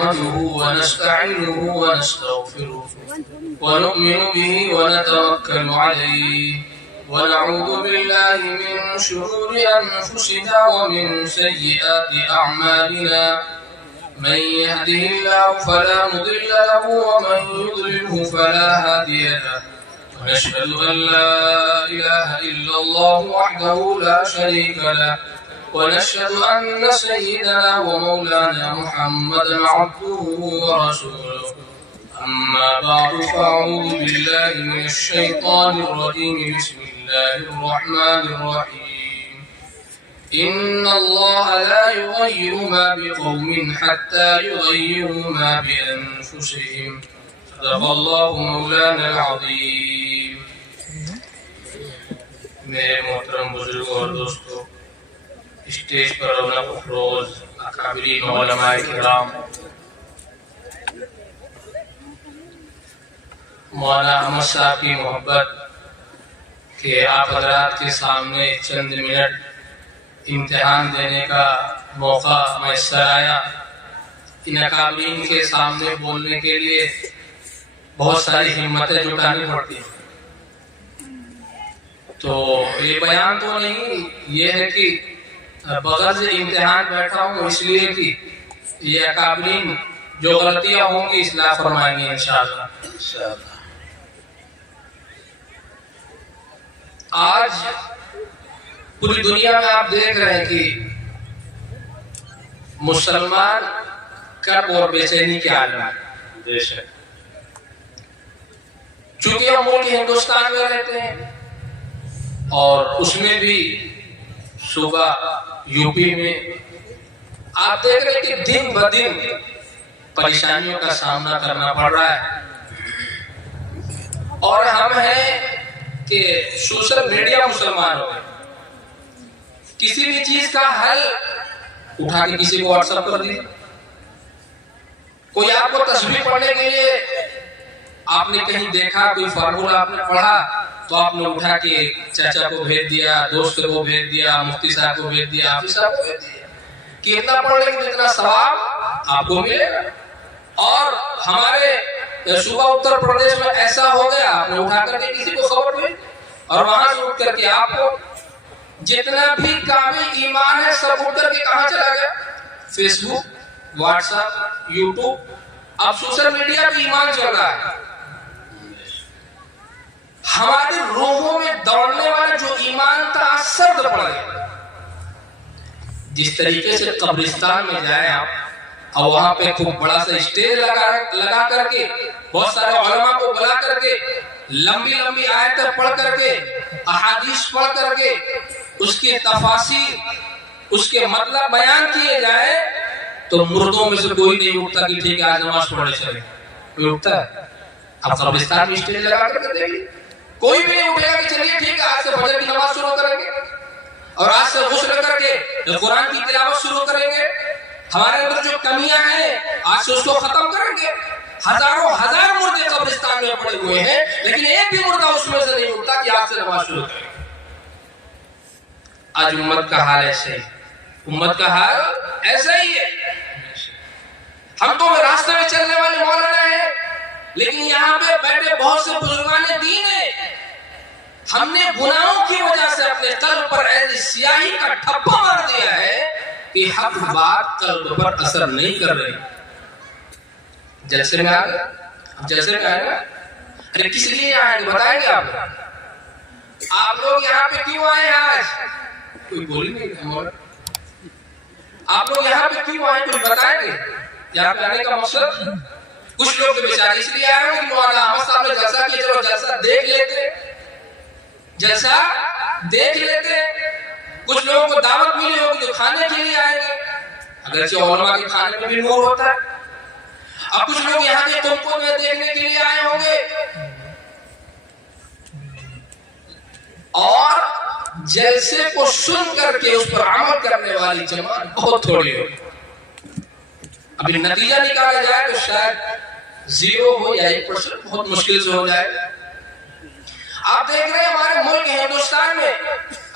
نحمده ونستعينه ونستغفره ونؤمن به ونتوكل عليه ونعوذ بالله من شرور أنفسنا ومن سيئات أعمالنا من يهده الله فلا مضل له ومن يضلله فلا هادي له ونشهد أن لا إله إلا الله وحده لا شريك له ونشهد أن سيدنا ومولانا محمدا عبده ورسوله أما بعد فأعوذ بالله من الشيطان الرجيم بسم الله الرحمن الرحيم إن الله لا يغير ما بقوم حتى يغيروا ما بأنفسهم صدق الله مولانا العظيم. میرے محترم بزرگوں اور دوستوں، اسٹیج پر رونق افروز اکابرین علماء کرام، مولانا احمد صاحب کی محبت کہ آپ حضرات کے سامنے چند منٹ امتحان دینے کا موقع میسر آیا. ان اکابرین کے سامنے بولنے کے لیے بہت ساری ہمتیں جٹانی پڑتی ہیں. تو یہ بیان تو نہیں، یہ ہے کہ بغرض امتحان بیٹھا ہوں اس لیے کہ یہ اکابرین جو غلطیاں ہوں گی اصلاح فرمائیں گے انشاءاللہ. آج پوری دنیا میں آپ دیکھ رہے ہیں کہ مسلمان کرب اور بے چینی کے عالم ہے. چونکہ ہم ملک ہندوستان میں رہتے ہیں اور اس میں بھی صوبہ یو پی میں آپ دیکھ رہے ہیں کہ دن بدن پریشانیوں کا سامنا کرنا پڑ رہا ہے. اور ہم ہیں کہ سوشل میڈیا مسلمان ہو گئے. کسی بھی چیز کا حل اٹھا کے کسی کو واٹس ایپ کر دیا. کوئی آپ کو تصویر پڑھنے کے لیے آپ نے کہیں دیکھا، کوئی فارمولہ آپ نے پڑھا تو آپ نے اٹھا کے چاچا کو بھیج دیا، دوست کو بھیج دیا، مفتی صاحب کو بھیج دیا، حافظ صاحب کو بھیج دیا کہ اتنا پڑھ لیں گے جتنا ثواب آپ کو ملے گا. اور ہمارے صوبہ اتر پردیش میں ایسا ہو گیا، آپ نے اٹھا کر کے کسی کو خبر ہوئی اور وہاں سے اٹھ کر کے آپ کو جتنا بھی کامل ایمان ہے سب اٹھ کر کے کہاں چلا گیا؟ فیس بک، واٹس ایپ، یوٹیوب. اب سوشل میڈیا پہ ایمان چل رہا ہے. ہماری روحوں میں دوڑنے والا جو ایمان تھا سرد پڑ گیا. جس طریقے سے قبرستان میں جائیں آپ اور وہاں پہ خوب بڑا سا اسٹیج لگا کر کے بہت سارے علماء کو بلا کر کے لمبی لمبی آیتیں پڑھ کر کے احادیث پڑھ کر کے اس کے تفاسیر، اس کے مطلب بیان کیے جائے تو مردوں میں سے کوئی نہیں اٹھتا کہ ٹھیک ہے آج نماز پڑھنے چلے. کوئی اٹھتا ہے؟ اب قبرستان میں اسٹیج لگا کر کے دیکھیے، کوئی بھی نہیں اٹھے گا کہ چلیے ٹھیک ہے آج سے فجر کی نماز شروع کریں گے اور آج سے غسل کر کے قرآن کی تلاوت شروع کریں گے. ہمارے اندر جو کمیاں ہیں آج سے اس کو ختم کریں گے. ہزاروں ہزار مردے قبرستان میں پڑے ہوئے ہیں لیکن ایک بھی مردہ اس میں سے نہیں اٹھتا کہ آج سے نماز شروع کریں. آج امت کا حال ایسے ہی، امت کا حال ایسا ہی ہے. ہم تو راستے میں چلنے والے مولانا ہیں لیکن یہاں پہ بیٹھے بہت سے بزرگان دین ہیں. ہم نے گناہوں کی وجہ سے اپنے قلب پر ایسی سیاہی کا ٹھپا مار دیا ہے کہ حق بات قلب پر اثر نہیں کر رہی. جلسے میں آ گئے، جلسے میں آئے گا، ارے کس لیے آئے گے بتائیں گے آپ لوگ یہاں پہ کیوں آئے ہیں؟ آج کوئی بول ہی نہیں. آپ لوگ یہاں پہ کیوں آئے کوئی بتائیں گے؟ یہاں پہ آنے کا مقصد کچھ لوگ بیچارے اس لیے آئے ہیں کہ مولانا احمد صاحب نے جلسہ کیا، چلو جلسہ دیکھ لیتے. کچھ لوگوں کو دعوت ملی ہوگی جو کھانے کے لیے آئے گے، اگرچہ علماء کے کھانے میں بھی نور ہوتا ہے. اب کچھ لوگ یہاں کے تم کو دیکھنے کے لیے آئے ہوں گے اور جلسے کو سن کر کے اس پر عمل کرنے والی جماعت بہت تھوڑی ہوگی. ابھی نتیجہ نکالا جائے تو شاید 0 ہو یا 1%، بہت مشکل سے ہو جائے. آپ دیکھ رہے ہیں ہمارے ملک ہندوستان میں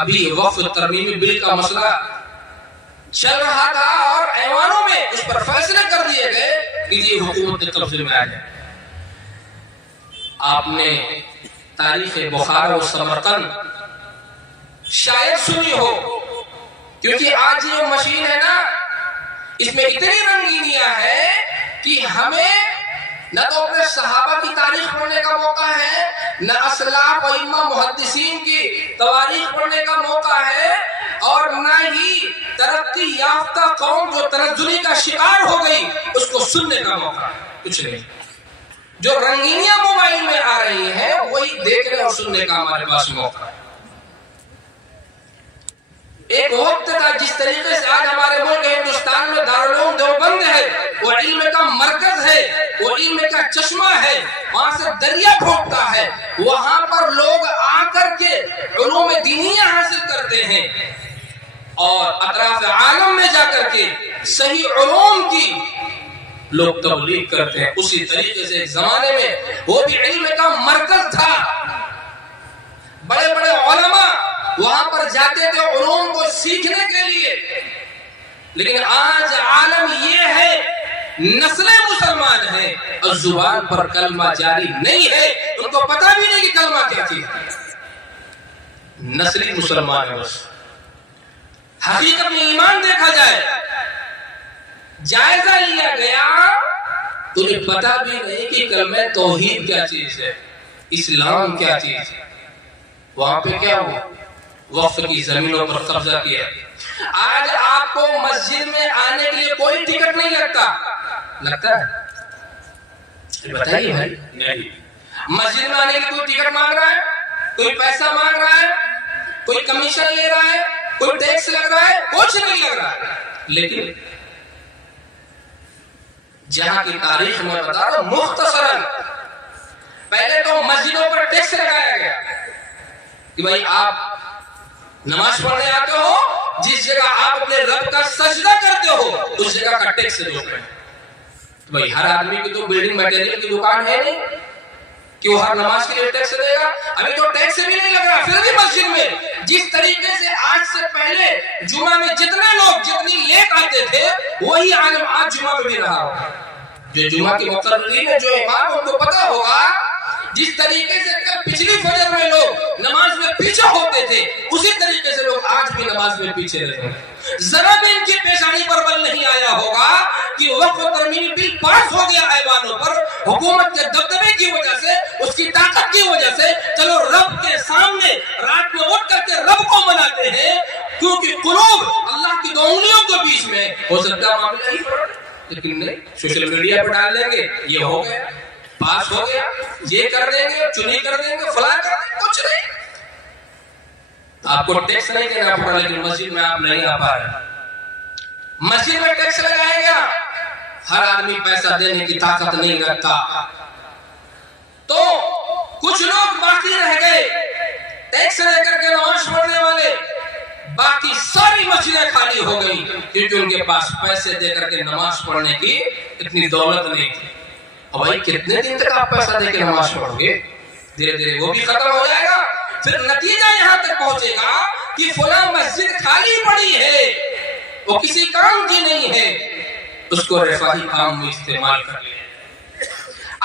ابھی وقف ترمیمی بل کا مسئلہ چل رہا تھا اور ایوانوں میں اس پر فیصلے کر دیے گئے کہ یہ حکومت کے قبضے میں آ جائے۔ آپ نے تاریخ بخارا و سمرقند شاید سنی ہو، کیونکہ آج یہ مشین ہے نا، اس میں اتنی رنگینیاں ہے کہ ہمیں نہ تو اپنے صحابہ کی تاریخ پڑھنے کا موقع ہے، نہ اسلاف و ائمہ محدثین کی تواریخ پڑھنے کا موقع ہے، اور نہ ہی ترقی یافتہ قوم جو تنزلی کا شکار ہو گئی اس کو سننے کا موقع ہے۔ کچھ نہیں، جو رنگینیاں موبائل میں آ رہی ہیں وہی دیکھنے اور سننے کا ہمارے پاس موقع ہے۔ ایک وقت تھا جس طریقے سے آج ہمارے ملک ہندوستان میں دارالعلوم دیوبند ہے، وہ علم کا مرکز ہے، وہ علم کا چشمہ ہے، وہاں سے دریا پھوٹتا ہے، وہاں پر لوگ آ کر کے علوم دینیہ حاصل کرتے ہیں اور اطراف عالم میں جا کر کے صحیح علوم کی لوگ تبلیغ کرتے ہیں۔ اسی طریقے سے ایک زمانے میں وہ بھی علم کا مرکز تھا، بڑے بڑے علماء وہاں پر جاتے تھے علوم کو سیکھنے کے لیے، لیکن آج عالم یہ ہے نسلیں مسلمان ہیں اور زبان پر کلمہ جاری نہیں ہے، ان کو پتہ بھی نہیں کہ کلمہ کیا چیز ہے، نسلی مسلمان ہے بس۔ حقیقت میں ایمان دیکھا جائے، جائزہ لیا گیا تو انہیں پتہ بھی نہیں کہ کلمہ توحید کیا چیز ہے، اسلام کیا چیز ہے۔ وہاں پہ کیا ہوا؟ وقف کی زمینوں پر قبضہ کیا۔ آج آپ کو مسجد میں آنے کے لیے کوئی ٹکٹ نہیں لگتا ہے؟ بتائیے بھائی، نہیں۔ مسجد میں آنے کے لیے کوئی ٹکٹ مانگ رہا ہے، کوئی پیسہ مانگ رہا ہے، کوئی کمیشن لے رہا ہے، کوئی ٹیکس لگ رہا ہے؟ کچھ نہیں لگ رہا ہے۔ لیکن جہاں کی تاریخ میں بتا رہا ہوں مختصراً، پہلے تو مسجدوں پر ٹیکس لگایا گیا کہ بھائی آپ نماز پڑھنے آتے ہو، جس جگہ آپ اپنے رب کا سجدہ کرتے ہو اس جگہ کا ٹیکس دو۔ بھائی ہر آدمی کی تو بلڈنگ میٹیریل کی دکان ہے نہیں کہ وہ ہر نماز کے لیے ٹیکس دے گا، ابھی تو ٹیکس بھی نہیں لگ رہا۔ پھر بھی مسجد میں جس طریقے سے آج سے پہلے جمعہ میں جتنے لوگ جتنی لیٹ آتے تھے وہی عالم آج جمعہ میں بھی رہا ہوگا۔ جو جمعہ کی مقررین ہے، جو امام، ان کو پتا ہوگا جس طریقے سے پچھلی فجر میں لوگ نماز میں پیچھے ہوتے تھے اسی طریقے سے لوگ آج بھی نماز میں پیچھے رہے ہیں۔ ذرا بھی ان کی پیشانی پر بل نہیں آیا ہوگا کہ وقف ترمیمی بل پاس ہو گیا ایوانوں پر، حکومت کے دبدبے کی وجہ سے، اس کی طاقت کی وجہ سے چلو رب کے سامنے رات میں اٹھ کر کے رب کو مناتے ہیں، کیونکہ قلوب اللہ کی دو انگلیوں کے بیچ میں ہو سکتا ہے معاملہ ہی فرق، لیکن نہیں، سوشل میڈیا پہ ڈال دیں گے یہ ہو گیا، پاس ہو گیا، یہ کر دیں گے، چنی کر دیں گے، فلاں کر دیں گے، کچھ نہیں۔ آپ کو ٹیکس نہیں دینا پڑا لیکن مسجد میں آپ نہیں آ پا رہے۔ مسجد میں ٹیکس لگایا گیا، ہر آدمی پیسہ دینے کی طاقت نہیں رکھتا، تو کچھ لوگ باقی رہ گئے ٹیکس لے کر کے نماز پڑھنے والے، باقی ساری مسجدیں خالی ہو گئی کیونکہ ان کے پاس پیسے دے کر کے نماز پڑھنے کی اتنی دولت نہیں تھی۔ اور بھائی کتنے دن تک آپ پیسہ دے کے نماز پڑھو گے؟ دھیرے دھیرے وہ بھی ختم ہو جائے گا، پھر نتیجہ یہاں تک پہنچے گا کہ فلاں مسجد خالی پڑی ہے، وہ کسی کام کی نہیں ہے، اس کو رفاہی کام میں استعمال کر لیا۔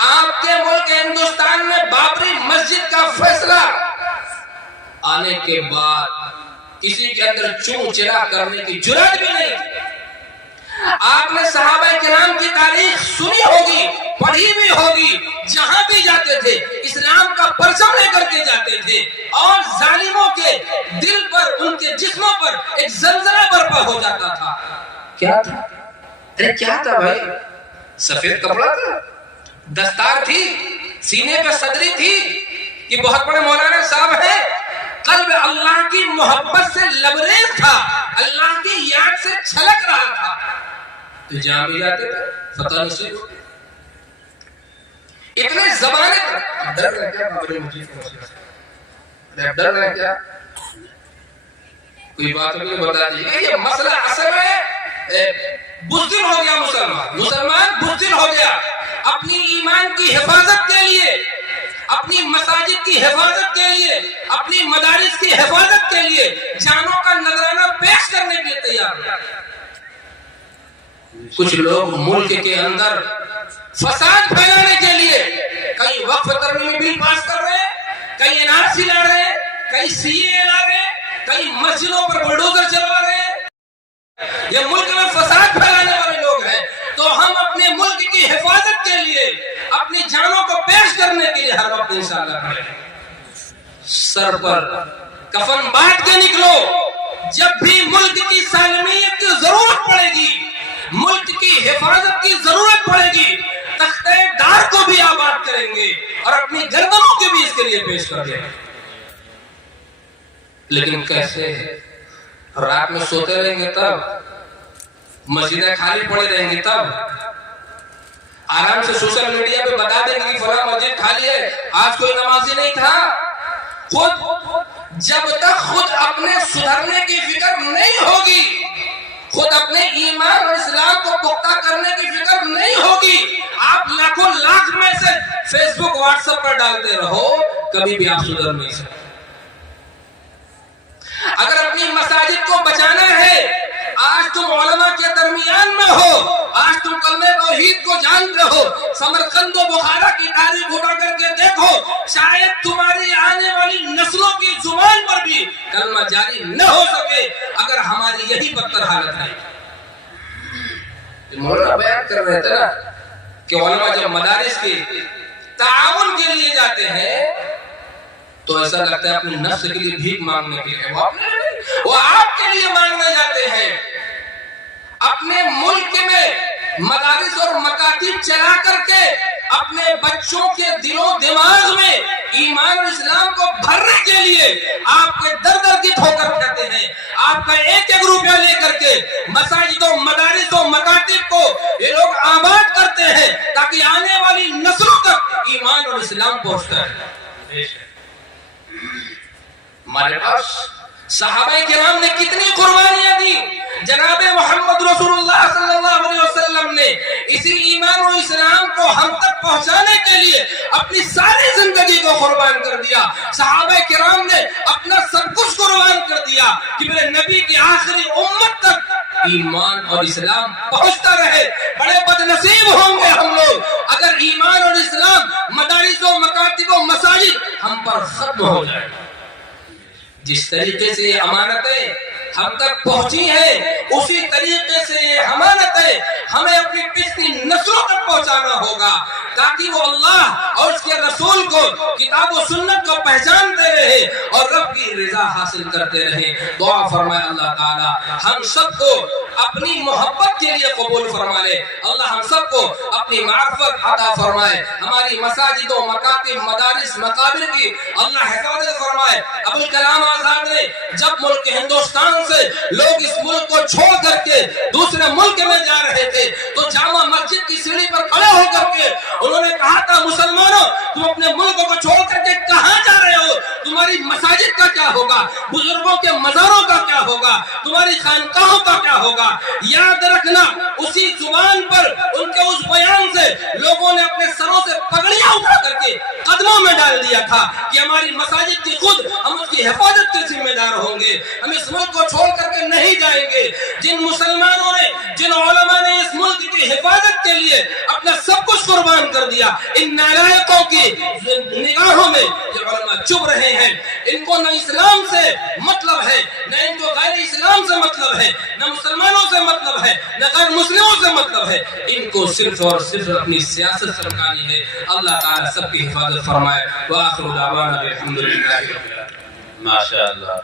آپ کے ملک ہندوستان میں بابری مسجد کا فیصلہ آنے کے بعد کسی کے اندر چون چرا کرنے کی جرات بھی نہیں تھی۔ آپ نے صحابہ کرام کی تاریخ سنی ہوگی، پڑھی بھی ہوگی، جہاں بھی جاتے تھے اسلام کا پرچم لے کر کے جاتے تھے اور ظالموں کے دل پر، ان کے جسموں پر ایک زلزلہ برپا ہو جاتا تھا۔ کیا تھا؟ ارے کیا تھا بھائی؟ سفید کپڑا تھا، دستار تھی، سینے پہ صدری تھی کہ بہت بڑے مولانا صاحب ہیں، قلب اللہ کی محبت سے لبریز تھا، اللہ کی یاد سے چھلک رہا تھا، تو جہاں بھی جاتے تھے فتح نصیب ہوتی۔ اتنے زمانے پر ڈر رہے کیا؟ ڈر رہے کیا؟ کوئی بات نہیں بتا دیجیے۔ یہ مسئلہ اصل میں بزدل ہو گیا، مسلمان بزدل ہو گیا، اپنی ایمان کی حفاظت کے لیے، اپنی مساجد کی حفاظت کے لیے، اپنی مدارس کی حفاظت کے لیے جانوں کا نذرانہ پیش کرنے کے لیے تیار ہے۔ کچھ لوگ ملک کے اندر فساد پھیلانے کے لیے کئی وقف ترمیمی بل پاس کر رہے ہیں، کئی NRC لا رہے ہیں، کئی CAA لا رہے ہیں، کئی مسجدوں پر بلڈوزر چلوا رہے ہیں. یہ ملک میں فساد پھیلانے والے لوگ ہیں. تو ہم اپنے ملک کی حفاظت کے لیے اپنی جانوں کو پیش کرنے کے لیے ہر وقت انشاءاللہ کریں. سر پر کفن باندھ کے نکلو. جب بھی ملک کی سالمیت کی ضرورت پڑے گی، ملک کی حفاظت کی ضرورت پڑے گی، تختہ دار کو بھی آباد کریں گے اور اپنی گردنوں کے بھی اس کے لیے پیش کر دیں گے. لیکن کیسے؟ رات میں سوتے رہیں گے تب، مسجدیں خالی پڑے رہیں گے تب، آرام سے سوشل میڈیا پہ بتا دیں گے کہ فلاں مسجد خالی ہے، آج کوئی نمازی نہیں تھا. جب تک خود اپنے سدھرنے کی فکر نہیں ہوگی، خود اپنے ایمان اور اسلام کو پختہ کرنے کی فکر نہیں ہوگی، آپ لاکھوں لاکھ میں سے فیس بک واٹس ایپ پر ڈالتے رہو، کبھی بھی آپ سدھر نہیں سکتے. اگر اپنی مساجد کو بچانا ہے، آج تم علماء کے درمیان میں ہو، آج تم کلمہ توحید کو جانتے ہو، سمرقند و بخارا کی تاریخ اٹھا کر کے دیکھو، شاید تمہاری آنے والی نسلوں کی زبان پر بھی کلمہ جاری نہ ہو سکے اگر ہماری یہی بدتر حالت ہے. مولانا بیان کر رہے تھے نا کہ علماء جب مدارس کے تعاون کے لیے جاتے ہیں تو ایسا لگتا ہے اپنی نفس کے لیے بھیک مانگنے کے لیے، وہ آپ کے لیے مانگنے جاتے ہیں. اپنے ملک میں مدارس اور مکاتب چلا کر کے اپنے بچوں کے دل و دماغ میں ایمان اور اسلام کو بھرنے کے لیے آپ کے در در کی ٹھوکر کھاتے ہیں. آپ کا ایک ایک روپیہ لے کر کے مساجدوں، مدارسوں، مکاتب کو یہ لوگ آباد کرتے ہیں تاکہ آنے والی نسلوں تک ایمان اور اسلام پہنچتا ہے. ہمارے پاس صحابہ کرام نے کتنی قربانیاں دی. جناب محمد رسول اللہ صلی اللہ علیہ وسلم نے اسی ایمان و اسلام کو ہم تک پہنچانے کے لیے اپنی ساری زندگی کو قربان کر دیا. صحابہ کرام نے اپنا سب کچھ قربان کر دیا کہ میرے نبی کی آخری امت تک ایمان اور اسلام پہنچتا رہے. بڑے بد نصیب ہوں گے ہم لوگ اگر ایمان اور اسلام مدارسوں، مکاتبوں، مساجد ہم پر ختم ہو جائے. جس طریقے سے یہ امانتیں ہم تک پہنچی ہیں اسی طریقے سے یہ امانتیں ہمیں اپنی پچھلی نسلوں تک پہنچانا ہوگا تاکہ وہ اللہ اور اس کے رسول کو، کتاب و سنت کو پہچانتے رہے اور رب کی رضا حاصل کرتے رہے. دعا فرمائے اللہ تعالی ہم سب کو اپنی محبت کے لیے قبول فرما لے. اللہ ہم سب کو اپنی معرفت عطا فرمائے. ہماری مساجدوں، مکاتب، مدارس، مقابر کی اللہ حفاظت فرمائے. ابوالکلام آزاد نے جب ملک ہندوستان سے لوگ اس ملک کو چھوڑ کر کے دوسرے ملک میں جا رہے تھے تو جامع مسجد کی سیڑھی پر کھڑے ہو کر کے انہوں نے کہا تھا، مسلمانوں تم اپنے ملک کو چھوڑ کر کے کہاں جا رہے ہو؟ تمہاری مساجد کا کیا ہوگا؟ بزرگوں کے مزاروں کا کیا ہوگا؟ تمہاری خانقاہوں کا کیا ہوگا؟ یاد رکھنا اسی زبان پر ان کے اس بیان سے لوگوں نے اپنے سروں سے پگڑیاں اٹھا کر کے قدموں میں ڈال دیا تھا کہ ہماری مساجد کی خود ہم اس کی حفاظت کے ذمہ دار ہوں گے، ہم اس ملک کو چھوڑ کر کے نہیں جائیں گے. جن مسلمانوں نے، جن علماء نے اس ملک کی حفاظت کے لیے اپنا سب کچھ قربان کر دیا، ان نالائقوں کی نگاہوں میں یہ علماء چپ رہے ہیں. ان کو نہ اسلام سے مطلب ہے، نہ ان کو غیر اسلام سے مطلب ہے، نہ مسلمانوں سے مطلب ہے، نہ غیر مسلموں سے مطلب ہے. ان کو صرف اور صرف اپنی سیاست سمجھانی ہے. اللہ تعالی سب کی حفاظت فرمائے. وآخر دعوانا الحمدللہ رب العالمین. ماشاءاللہ.